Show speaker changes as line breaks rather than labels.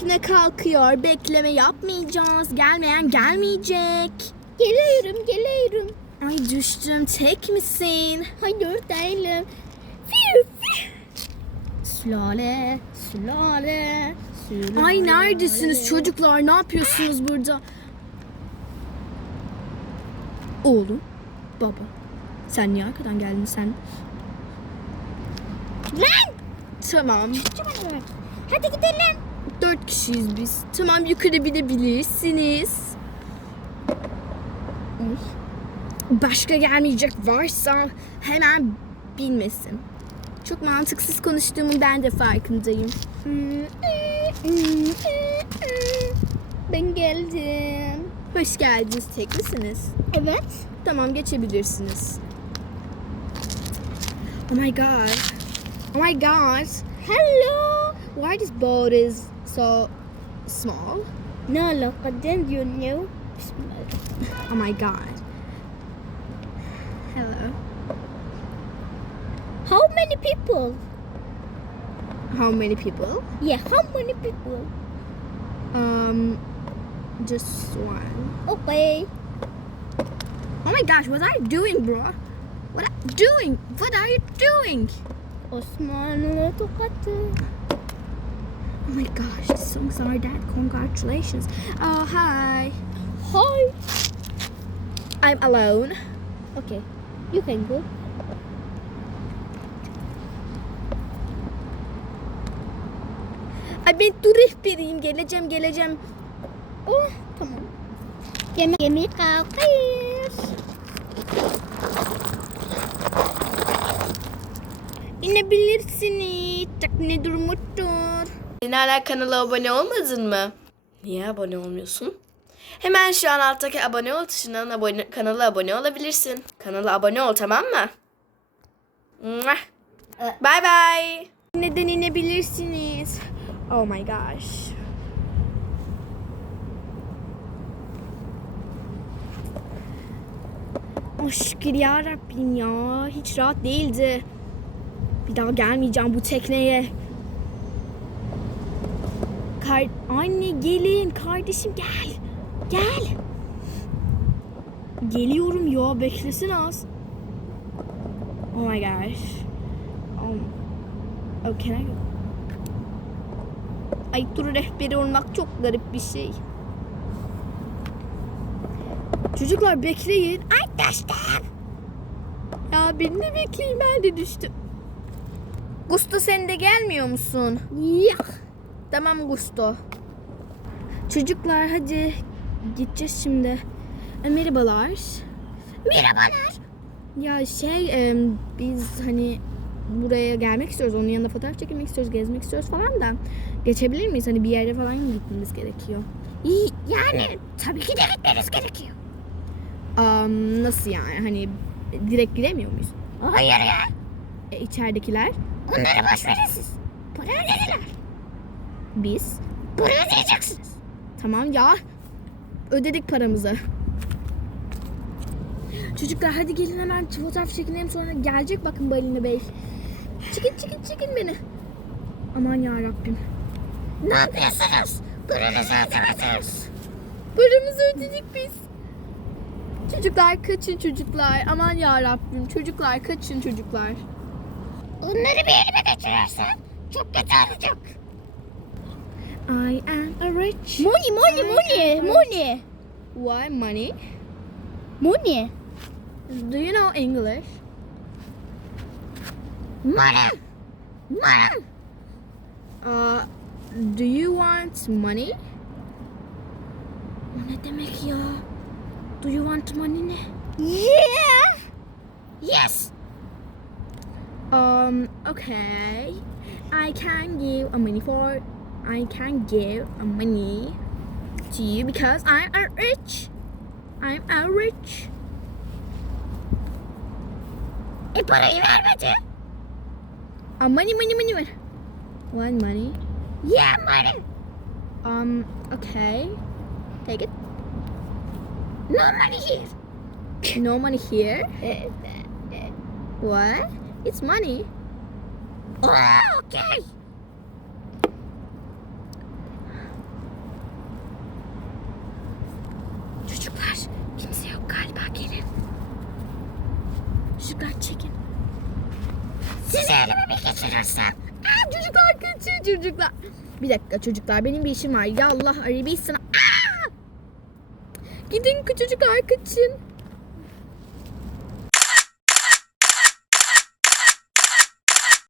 Tekne kalkıyor. Bekleme yapmayacağız. Gelmeyen gelmeyecek.
Geliyorum, geliyorum.
Ay düştüm. Tek misin?
Hayır değilim. Fiu, fiu.
Sülale.
Sülale, sülale.
Ay neredesiniz çocuklar? Ne yapıyorsunuz burada? Oğlum. Baba. Sen niye arkadan geldin sen?
Lan!
Tamam.
Hadi gidelim.
Dört kişiyiz biz. Tamam yukarı binebilirsiniz. Başka gelmeyecek varsa hemen bilmesin. Çok mantıksız konuştuğumun ben de farkındayım.
Ben geldim.
Hoş geldiniz. Tek misiniz?
Evet.
Tamam geçebilirsiniz. Oh my god. Oh my god.
Hello.
Why this boat is so small?
Ne alakadan you know?
Oh my god. Hello.
How many people?
How many people?
Yeah, how many people?
Um, just one.
Okay.
Oh my gosh, what are you doing, bro? What are you doing? What are you doing?
Osmanlı tokatı.
Oh my gosh, songs are dead. Congratulations. Oh, hi.
Hi.
I'm alone.
Okay. You can go.
Ay ben tur rehberiyim. Geleceğim, geleceğim.
Oh, tamam. Gemi, gemi kalkıyor.
İnebilirsiniz. Tekne durmuştur.
Yine hala kanala abone olmadın mı? Niye abone olmuyorsun? Hemen şu an alttaki abone ol tuşundan abone, kanala abone olabilirsin. Kanala abone ol tamam mı? Mwah. Bye bye.
Neden inebilirsiniz? Oh my gosh. Şükür ya Rabbim ya. Hiç rahat değildi. Bir daha gelmeyeceğim bu tekneye. Kar Anne gelin. Kardeşim gel. Gel. Geliyorum ya. Beklesin az. Oh my gosh. Um, Oh, can I go? Ay tur rehberi olmak çok garip bir şey. Çocuklar bekleyin. Ay düştüm. Ya beni de bekleyin ben de düştüm. Gusto sen de gelmiyor musun? Yok. Tamam Gusto. Çocuklar hadi gideceğiz şimdi. E, merhabalar.
Merhabalar.
Ya şey e, biz hani buraya gelmek istiyoruz. Onun yanında fotoğraf çekilmek istiyoruz. Gezmek istiyoruz falan da. Geçebilir miyiz? Hani bir yere falan gitmemiz gerekiyor?
İyi, yani tabii ki de gitmeniz gerekiyor.
Am, nasıl yani? Hani direkt giremiyor muyuz?
Hayır ya.
E, içeridekiler
Onları boş verin siz. Para ödediler.
Biz.
Para ödeyeceksiniz.
Tamam ya. Ödedik paramızı. Çocuklar hadi gelin hemen fotoğraf çekinelim sonra gelecek bakın Balini Bey. Çekin çekin çekin beni. Aman ya Rabbim.
Ne yapıyorsunuz? Paranızı ödemediniz.
Paramızı ödedik biz. Çocuklar kaçın çocuklar. Aman ya Rabbim. Çocuklar kaçın çocuklar.
Onları bir elime geçirersen çok kötü olacak.
I am a rich.
Money, money, money, money.
Why money?
Money.
Do you know English?
Money. Money.
Uh, do you want money? O ne demek ya? Do you want money ne?
Yeah. Yes.
Um, okay. I can give a money for I can give money to you because I'm a rich. I'm a rich.
E parayı vermedi.
Uh, money, money, money, money. One money.
Yeah, money.
Um, okay. Take it.
No money here.
No money here. What? It's money.
Oh, okay. Çekilin.
Çocuklar çekin.
Sizi elime bir geçirirsem.
Aa, çocuklar kaçın çocuklar. Bir dakika çocuklar benim bir işim var. Ya Allah arabayı sana. Gidin çocuklar kaçın.